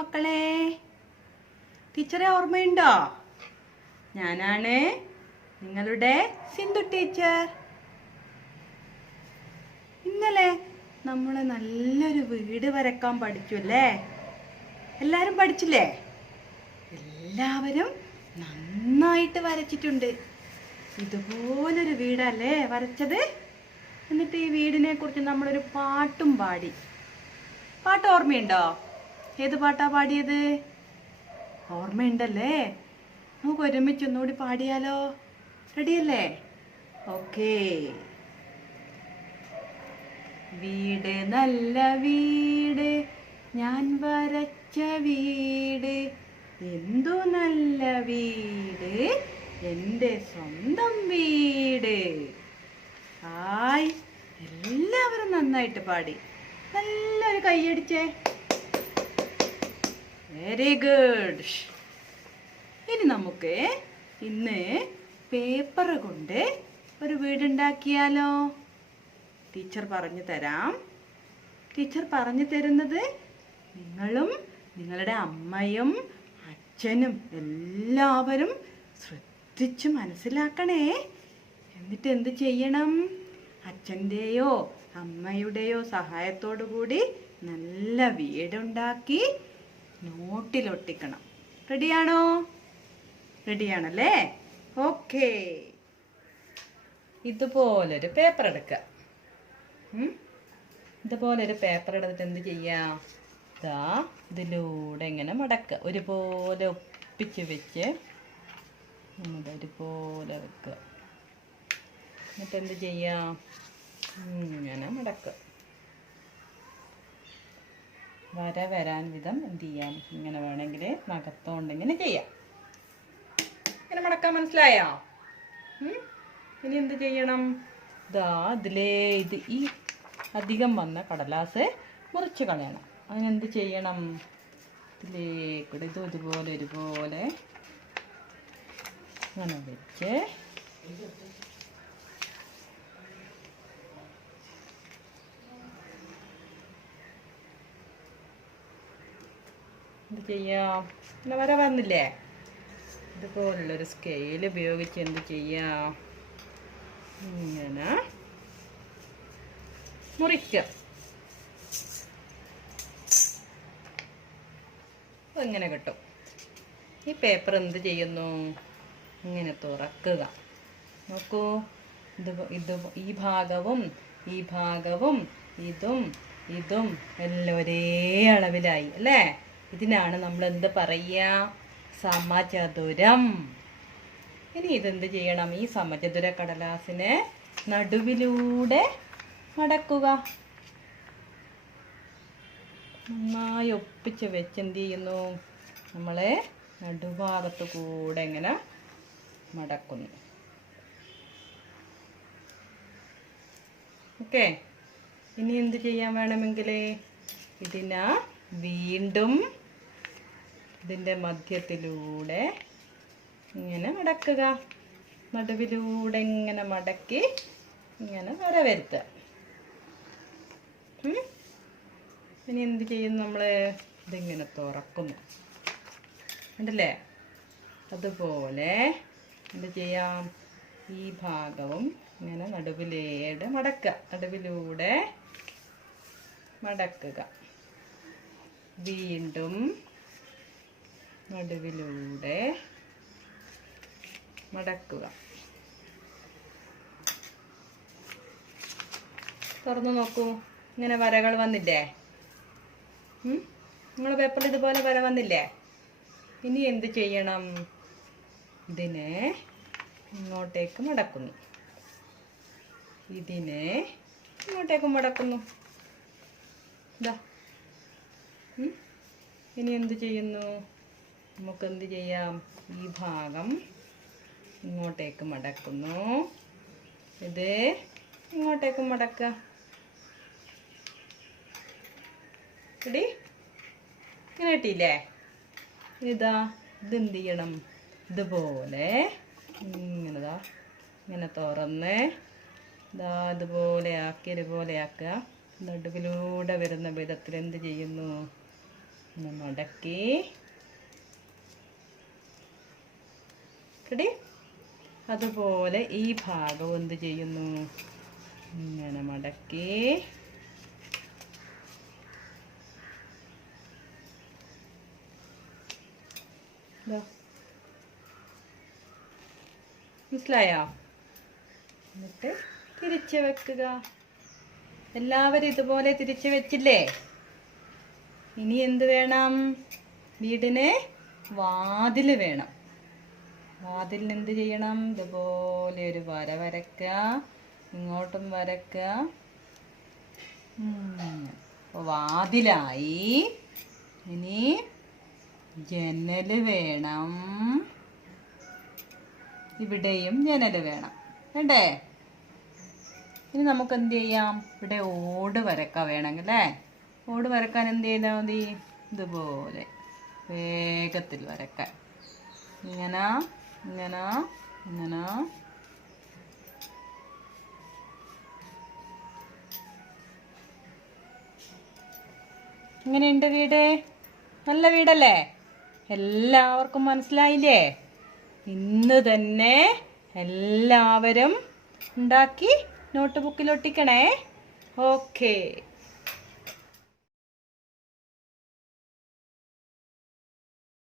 മക്കളെ? ടീച്ചറെ ഓർമ്മയുണ്ടോ? ഞാനാണ് നിങ്ങളുടെ സിന്ധു ടീച്ചർ. ഇന്നലെ നമ്മൾ നല്ലൊരു വീട് വരക്കാൻ പഠിച്ചു അല്ലേ? എല്ലാവരും പഠിച്ചില്ലേ? എല്ലാവരും നന്നായിട്ട് വരച്ചിട്ടുണ്ട്. ഇതുപോലൊരു വീടല്ലേ വരച്ചത്? എന്നിട്ട് ഈ വീടിനെ കുറിച്ച് നമ്മളൊരു പാട്ടും പാടി. പാട്ട് ഓർമ്മയുണ്ടോ? ഏത് പാട്ടാ പാടിയത്? ഓർമ്മയുണ്ടല്ലേ? നമുക്ക് ഒരുമിച്ച് ഒന്നുകൂടി പാടിയാലോ? റെഡിയല്ലേ? ഓക്കേ. വീട് നല്ല വീട്, ഞാൻ വരച്ച വീട്, എന്തു നല്ല വീട്, എൻ്റെ സ്വന്തം വീട്. ഹായ്, എല്ലാവരും നന്നായിട്ട് പാടി. നല്ലൊരു കൈയടിച്ചേ. Very good. ഇനി നമുക്ക് ഇന്ന് പേപ്പർ കൊണ്ട് ഒരു വീടുണ്ടാക്കിയാലോ? ടീച്ചർ പറഞ്ഞു തരാം. ടീച്ചർ പറഞ്ഞു തരുന്നത് നിങ്ങളും നിങ്ങളുടെ അമ്മയും അച്ഛനും എല്ലാവരും ശ്രദ്ധിച്ച് മനസ്സിലാക്കണേ. എന്നിട്ട് എന്ത് ചെയ്യണം? അച്ഛൻ്റെയോ അമ്മയുടെയോ സഹായത്തോടു കൂടി നല്ല വീടുണ്ടാക്കി നോട്ടിലൊട്ടിക്കണം. റെഡിയാണോ? റെഡിയാണല്ലേ? ഓക്കേ. ഇതുപോലൊരു പേപ്പർ എടുക്കുക. ഇതുപോലൊരു പേപ്പർ എടുത്തിട്ട് എന്ത് ചെയ്യാം? ഇതാ ഇതിലൂടെ ഇങ്ങനെ മടക്കുക. ഒരുപോലെ ഒപ്പിച്ച് വെച്ച് ഒരുപോലെ വെക്കുക. എന്നിട്ട് എന്ത് ചെയ്യാം? ഇങ്ങനെ മടക്കുക. വര വരാൻ വിധം എന്ത് ചെയ്യാം? ഇങ്ങനെ വേണമെങ്കിൽ നഖത്തോണ്ട് ഇങ്ങനെ ചെയ്യാം. ഇങ്ങനെ മടക്കാൻ മനസ്സിലായോ? ഇനി എന്ത് ചെയ്യണം? ഇതാ ഈ അധികം വന്ന കടലാസ് മുറിച്ച് കളയണം. അതിനെന്ത് ചെയ്യണം? ഇതിലേക്കൂടെ ഇതുപോലെ ഒരുപോലെ അങ്ങനെ വെച്ച് എന്ത് ചെയ്യാം? ഇങ്ങനെ വര വന്നില്ലേ? ഇതുപോലുള്ളൊരു സ്കെയിൽ ഉപയോഗിച്ച് എന്ത് ചെയ്യാം? ഇങ്ങനെ മുറിക്കുക. ഇങ്ങനെ കിട്ടും. ഈ പേപ്പർ എന്ത് ചെയ്യുന്നു? ഇങ്ങനെ തുറക്കുക. നോക്കൂ, ഈ ഭാഗവും ഇതും എല്ലാം ഒരേ അളവിലായി അല്ലേ? ഇതിനാണ് നമ്മൾ എന്ത് പറയുക? സമചതുരം. ഇനി ഇതെന്ത് ചെയ്യണം? ഈ സമചതുര കടലാസിനെ നടുവിലൂടെ മടക്കുക. നന്നായി ഒപ്പിച്ച് വെച്ച് എന്ത് ചെയ്യുന്നു? നമ്മളെ നടുഭാഗത്ത് കൂടെ ഇങ്ങനെ മടക്കുന്നു. ഓക്കെ. ഇനി എന്ത് ചെയ്യാൻ വേണമെങ്കിൽ ഇതിനെ വീണ്ടും ഇതിൻ്റെ മധ്യത്തിലൂടെ ഇങ്ങനെ മടക്കുക. നടുവിലൂടെ ഇങ്ങനെ മടക്കി ഇങ്ങനെ വര വരുത്തുക. ഇനി എന്ത് ചെയ്യുന്നു? നമ്മൾ ഇതിങ്ങനെ തുറക്കുന്നു. ഉണ്ടല്ലേ? അതുപോലെ എന്ത് ചെയ്യാം? ഈ ഭാഗവും ഇങ്ങനെ നടുവിലൂടെ മടക്കുക. വീണ്ടും നടുവിലൂടെ മടക്കുക. തുറന്നു നോക്കൂ. ഇങ്ങനെ വരകൾ വന്നില്ലേ? നിങ്ങൾ പേപ്പറിൽ ഇതുപോലെ വര വന്നില്ലേ? ഇനി എന്ത് ചെയ്യണം? ഇതിനെ ഇങ്ങോട്ടേക്ക് മടക്കുന്നു. ഇതിനെ ഇങ്ങോട്ടേക്ക് മടക്കുന്നു. ഇതാ. ഇനി എന്ത് ചെയ്യുന്നു? നമുക്ക് എന്ത് ചെയ്യാം? ഈ ഭാഗം ഇങ്ങോട്ടേക്ക് മടക്കുന്നു. ഇത് ഇങ്ങോട്ടേക്ക് മടക്കുക. റെഡി? ഇങ്ങനെ കിട്ടിയില്ലേ? ഇതെന്ത് ചെയ്യണം? ഇതുപോലെ ഇങ്ങനെ തുറന്ന് ഇതുപോലെ ആക്കുക. നടുവിലൂടെ വരുന്ന വിധത്തിൽ എന്ത് ചെയ്യുന്നു? ഒന്ന് മടക്കി റെഡി. അതുപോലെ ഈ ഭാഗം എന്ത് ചെയ്യുന്നു, ഇങ്ങനെ മടക്കി മനസ്സിലായോ? എന്നിട്ട് തിരിച്ച് വെക്കുക. എല്ലാവരും ഇതുപോലെ തിരിച്ച് വെച്ചില്ലേ? ഇനി എന്ത് വേണം? വീടിന് വാതിൽ വേണം. വാതിലിന് എന്ത് ചെയ്യണം? ഇതുപോലെ ഒരു വര വരക്കുക, ഇങ്ങോട്ടും വരക്കുക. അപ്പോൾ വാതിലായി. ഇനി ജനൽ വേണം. ഇവിടെയും ജനൽ വേണം, വേണ്ടേ? ഇനി നമുക്ക് എന്ത് ചെയ്യാം? ഇവിടെ ഓട് വരക്ക വേണമെങ്കിൽ അല്ലേ? ഓട് വരക്കാൻ എന്ത് ചെയ്താൽ മതി? ഇതുപോലെ വേഗത്തിൽ വരക്കാൻ. ഇങ്ങനെ ഇങ്ങനെ ഇങ്ങനെ. എങ്ങനെയുണ്ട് വീട്? നല്ല വീടല്ലേ? എല്ലാവർക്കും മനസ്സിലായില്ലേ? ഇന്ന് തന്നെ എല്ലാവരും ഉണ്ടാക്കി നോട്ട് ബുക്കിൽ ഒട്ടിക്കണേ. ഓക്കേ.